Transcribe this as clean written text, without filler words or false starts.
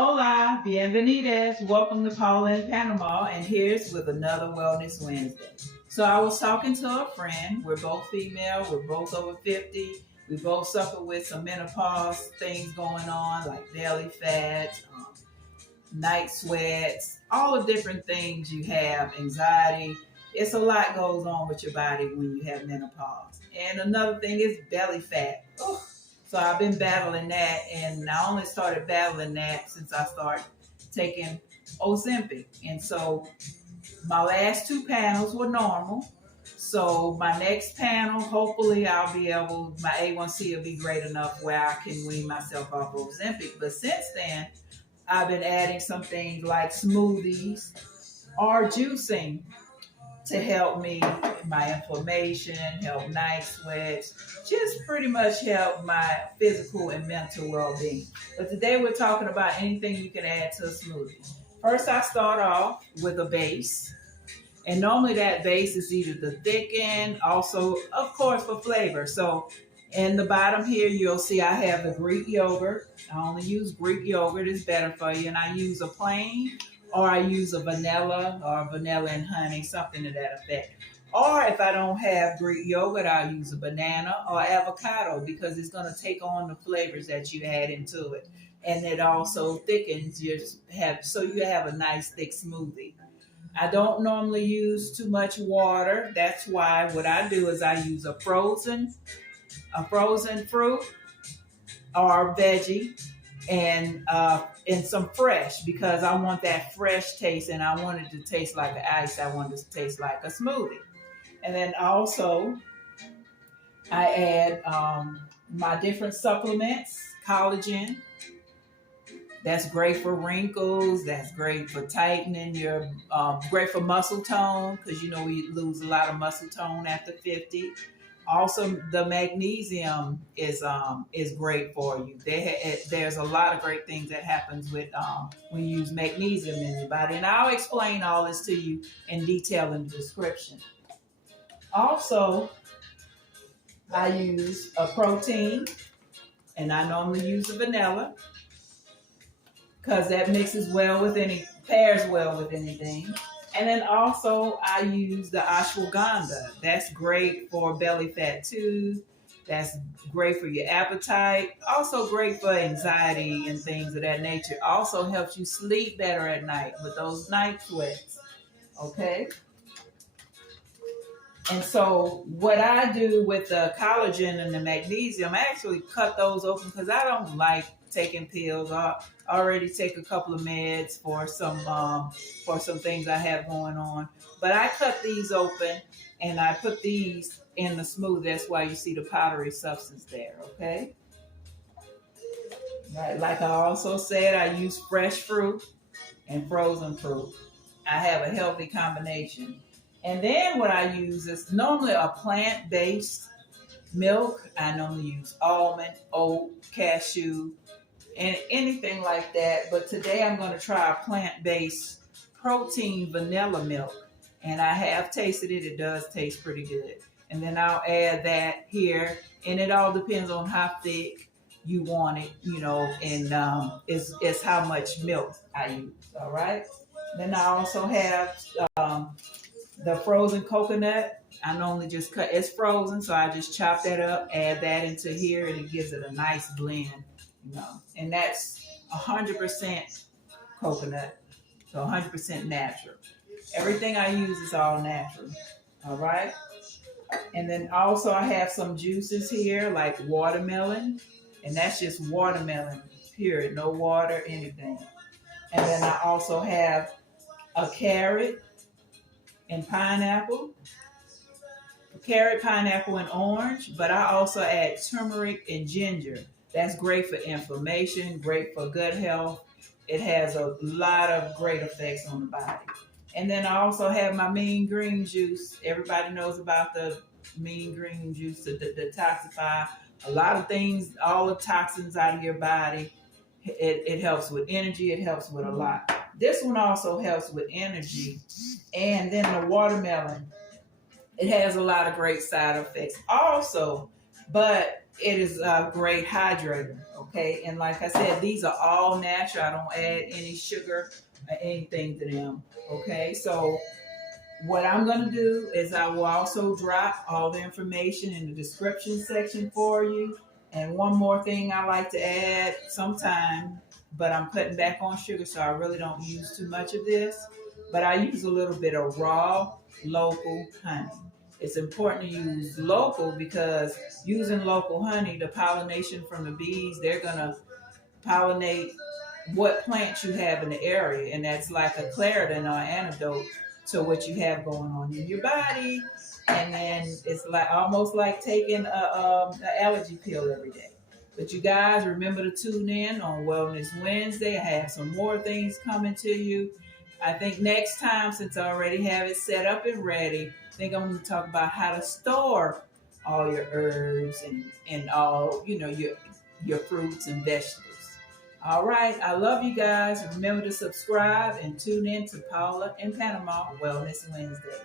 Hola, bienvenidos. Welcome to Paula in Panama, and here's with another Wellness Wednesday. So I was talking to a friend. We're both female. We're both over 50. We both suffer with some menopause things going on, like belly fat, night sweats, all the different things you have, anxiety. It's a lot goes on with your body when you have menopause. And another thing is belly fat. Oof. So I've been battling that, and I only started battling that since I started taking Ozempic. And so my last two panels were normal. So my next panel, hopefully I'll be able, my A1C will be great enough where I can wean myself off Ozempic. But since then, I've been adding some things like smoothies or juicing to help me my inflammation, help night sweats, just pretty much help my physical and mental well-being. But today we're talking about anything you can add to a smoothie. First, I start off with a base. And normally that base is either the thickened, also, of course, for flavor. So in the bottom here, you'll see I have the Greek yogurt. I only use Greek yogurt. It's better for you. And I use a plain, or I use a vanilla, or vanilla and honey, something to that effect. Or if I don't have Greek yogurt, I'll use a banana or avocado because it's going to take on the flavors that you add into it. And it also thickens so you have a nice thick smoothie. I don't normally use too much water. That's why what I do is I use a frozen fruit or veggie and some fresh because I want that fresh taste and I want it to taste like an ice. I want it to taste like a smoothie. And then also I add my different supplements, collagen. That's great for wrinkles. That's great for tightening your, great for muscle tone because you know we lose a lot of muscle tone after 50. Also, the magnesium is great for you. There's a lot of great things that happens with when you use magnesium in your body, and I'll explain all this to you in detail in the description. Also, I use a protein, and I normally use a vanilla because that mixes well with pairs well with anything. And then also I use the ashwagandha. That's great for belly fat too. That's great for your appetite. Also great for anxiety and things of that nature. Also helps you sleep better at night with those night sweats. Okay? And so what I do with the collagen and the magnesium, I actually cut those open because I don't like taking pills. I already take a couple of meds for some things I have going on. But I cut these open and I put these in the smoothie. That's why you see the powdery substance there, okay? Right, like I also said, I use fresh fruit and frozen fruit. I have a healthy combination. And then what I use is normally a plant-based milk. I normally use almond, oat, cashew, and anything like that. But today I'm going to try a plant-based protein vanilla milk. And I have tasted it. It does taste pretty good. And then I'll add that here. And it all depends on how thick you want it, and it's how much milk I use. All right. Then I also have the frozen coconut. I normally just it's frozen, so I just chop that up, add that into here, and it gives it a nice blend, And that's 100% coconut, so 100% natural. Everything I use is all natural, all right? And then also I have some juices here, like watermelon, and that's just watermelon, period, no water, anything. And then I also have a carrot, and pineapple, carrot, pineapple, and orange, but I also add turmeric and ginger. That's great for inflammation, great for gut health. It has a lot of great effects on the body. And then I also have my mean green juice. Everybody knows about the mean green juice to detoxify a lot of things, all the toxins out of your body. It helps with energy. It helps with a lot. This one also helps with energy. And then the watermelon, it has a lot of great side effects also, but it is a great hydrator. Okay, and like I said, these are all natural. I don't add any sugar or anything to them. Okay, so what I'm going to do is I will also drop all the information in the description section for you. And one more thing I like to add sometime, but I'm cutting back on sugar, so I really don't use too much of this. But I use a little bit of raw local honey. It's important to use local because using local honey, the pollination from the bees, they're going to pollinate what plants you have in the area, and that's like a Claritin or antidote to what you have going on in your body. And then it's like almost like taking a allergy pill every day. But you guys remember to tune in on Wellness Wednesday. I have some more things coming to you. I think next time, since I already have it set up and ready, I think I'm going to talk about how to store all your herbs and all, your fruits and vegetables. All right. I love you guys. Remember to subscribe and tune in to Paula in Panama Wellness Wednesday.